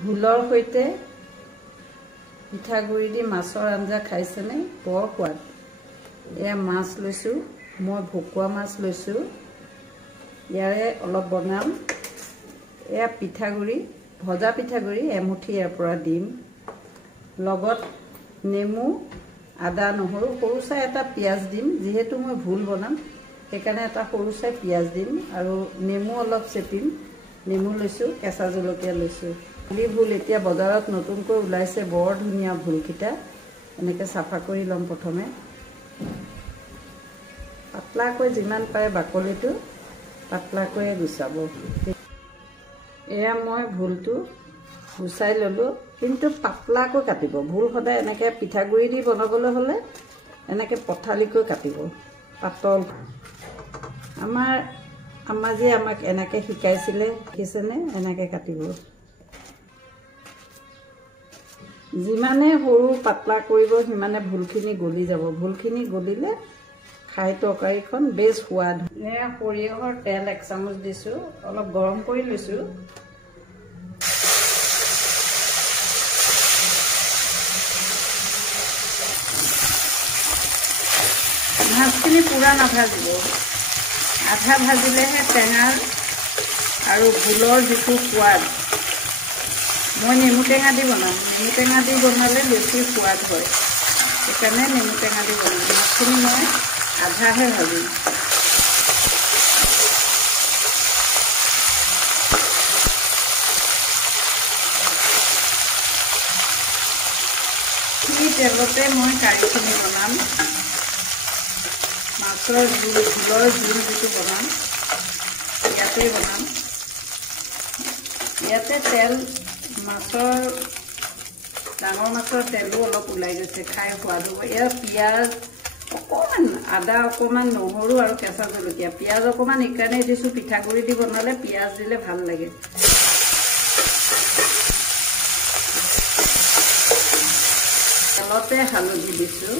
ভোলৰ সৈতে পিঠাগুড়ি দি মাছৰ আঞ্জা খাইছেনে? বৰ সোৱাদ। এয়া মাছ লৈছোঁ, মই ভকুৱা মাছ লৈছোঁ। ইয়াৰে অলপ বনাম। এয়া পিঠাগুড়ি, ভজা পিঠাগুড়ি এমুঠি ইয়াৰ পৰা দিম। লগত নেমু, আদা, নহৰু, সৰু চাই এটা পিঁয়াজ দিম। যিহেতু মই ভোল বনাম সেইকাৰণে এটা সৰু চাই পিঁয়াজ দিম আৰু নেমু অলপ চেপিম। নেমু লৈছোঁ, কেঁচা জলকীয়া লৈছোঁ। খালি ভোল এতিয়া বজাৰত নতুনকৈ ওলাইছে, বৰ ধুনীয়া ভোলকেইটা। এনেকৈ চাফা কৰি ল'ম প্ৰথমে। পাতলাকৈ যিমান পাৰে বাকলিটো পাতলাকৈয়ে গুচাব। এয়া মই ভোলটো গুচাই ল'লোঁ, কিন্তু পাতলাকৈ কাটিব। ভোল সদায় এনেকৈ পিঠাগুড়ি দি বনাবলৈ হ'লে এনেকৈ পথালিকৈ কাটিব, পাতল। আমাজে আমাক এনেকৈ শিকাইছিলে, দেখিছেনে? এনেকৈ কাটিব। যিমানে সৰু পাতলা কৰিব সিমানে ভোলখিনি গলি যাব। ভোলখিনি গলিলে খাই তৰকাৰীখন বেছ সোৱাদ। এয়া সৰিয়হৰ তেল 1 চামুচ দিছোঁ, অলপ গৰম কৰি লৈছোঁ। মাছখিনি পূৰা নাভাজিব, আধা ভাজিলেহে টেঙাৰ আৰু ভোলৰ যিটো সোৱাদ। মই নেমু টেঙা দি বনাম। নেমু টেঙা দি বনালে বেছি সোৱাদ হয়, সেইকাৰণে নেমু টেঙা দি বনাম। মাছখিনি মই আধাহে ভাজিম। সেই তেলতে মই কাৰীখিনি বনাম। মাছৰ জোল, ভোলৰ জোল যিটো বনাম ইয়াতেই বনাম। ইয়াতে তেল, মাছৰ ডাঙৰ মাছৰ তেলো অলপ ওলাই গৈছে, খাই সোৱাদ হ'ব। এয়া পিঁয়াজ অকণমান, আদা অকণমান, নহৰু আৰু কেঁচা জলকীয়া। পিঁয়াজ অকণমান এইকাৰণেই দিছোঁ, পিঠাগুড়ি দি বনালে পিঁয়াজ দিলে ভাল লাগে। তেলতে হালধি দিছোঁ।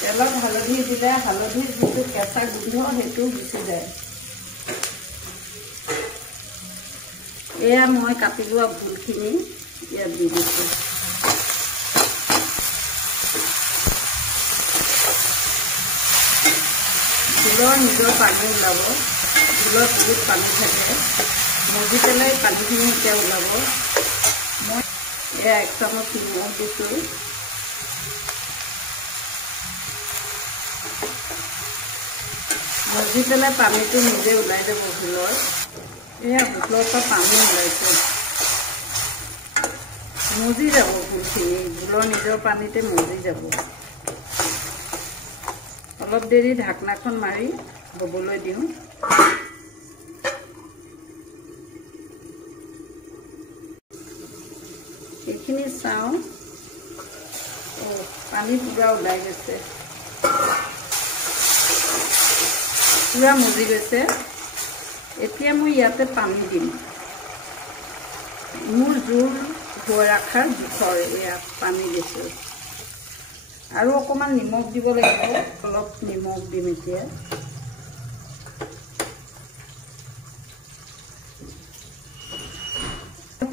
তেলত হালধি দিলে হালধিৰ যিটো কেঁচা গোন্ধ সেইটো গুচি যায়। এয়া মই কাটি লোৱা ভোলখিনি ইয়াত দি দিছোঁ। ভোলৰ নিজৰ পানী ওলাব, ভোলত বহুত পানী থাকে। মজি পেলাই পানীখিনি এতিয়া ওলাব। মই এয়া 1 চামুচ নিমখ দিছোঁ। মজি পেলাই পানীটো নিজে ওলাই যাব ভোলৰ। এয়া ভোলৰ পৰা পানী ওলাইছে, মজি যাব ভোলখিনি। ভোলৰ নিজৰ পানীতে মজি যাব। অলপ দেৰি ঢাকনাখন মাৰি ববলৈ দিওঁ। এইখিনি চাওঁ, পানী পূৰা ওলাই গৈছে, পূৰা মজি গৈছে। এতিয়া মই ইয়াতে পানী দিম। মোৰ জোল হৈ ৰখাৰ জোখৰ এয়া পানী দিছোঁ। আৰু অকণমান নিমখ দিব লাগিব, অলপ নিমখ দিম এতিয়া।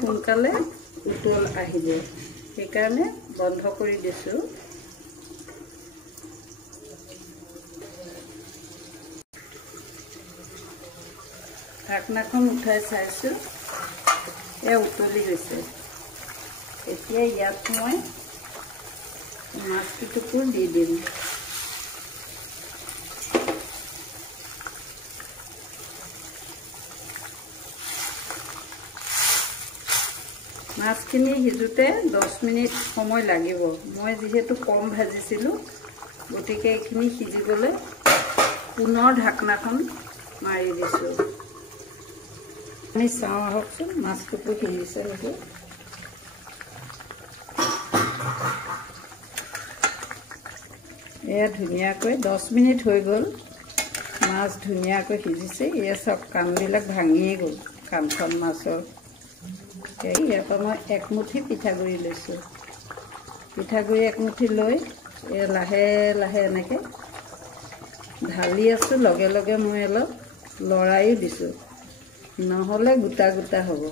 সোনকালে উতল আহিব, সেইকাৰণে বন্ধ কৰি দিছোঁ। ঢাকনাখন উঠাই চাইছোঁ, এয়া উতলি গৈছে। এতিয়া ইয়াত মই মাছকেইটুকুৰ দি দিম। মাছখিনি সিজোতে 10 মিনিট সময় লাগিব। মই যিহেতু কম ভাজিছিলোঁ, গতিকে এইখিনি সিজিবলৈ পুনৰ ঢাকনাখন মাৰি দিছোঁ। আমি চাওঁ আহকচোন, মাছটুকু সিজিছে নেকি। এয়া ধুনীয়াকৈ 10 মিনিট হৈ গ'ল। মাছ ধুনীয়াকৈ সিজিছে। এয়া চব কামবিলাক ভাঙিয়ে গ'ল, কামখন মাছৰ। ইয়াৰ পৰা মই 1 মুঠি পিঠাগুড়ি লৈছোঁ। পিঠাগুড়ি 1 মুঠি লৈ লাহে লাহে এনেকৈ ঢালি আছোঁ। লগে লগে মই অলপ লৰাই দিছোঁ, নহ'লে গোটা গোটা হ'ব।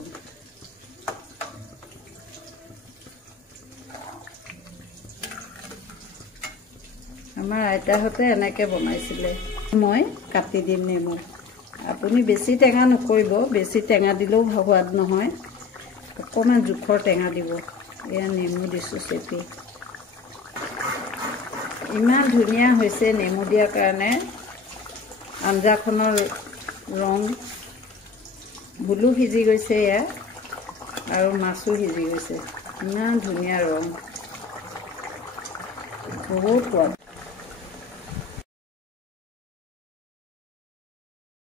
আমাৰ আইতাহঁতে এনেকৈ বনাইছিলে। মই কাটি দিম নেমু। আপুনি বেছি টেঙা নকৰিব, বেছি টেঙা দিলেও সোৱাদ নহয়, অকণমান জোখৰ টেঙা দিব। এয়া নেমু দিছোঁ চেপি। ইমান ধুনীয়া হৈছে নেমু দিয়াৰ কাৰণে। আঞ্জাখনৰ ৰং ভোলো সিজি গৈছে এয়া, আৰু মাছো সিজি গৈছে। ইমান ধুনীয়া ৰং, বহুত সোৱাদ।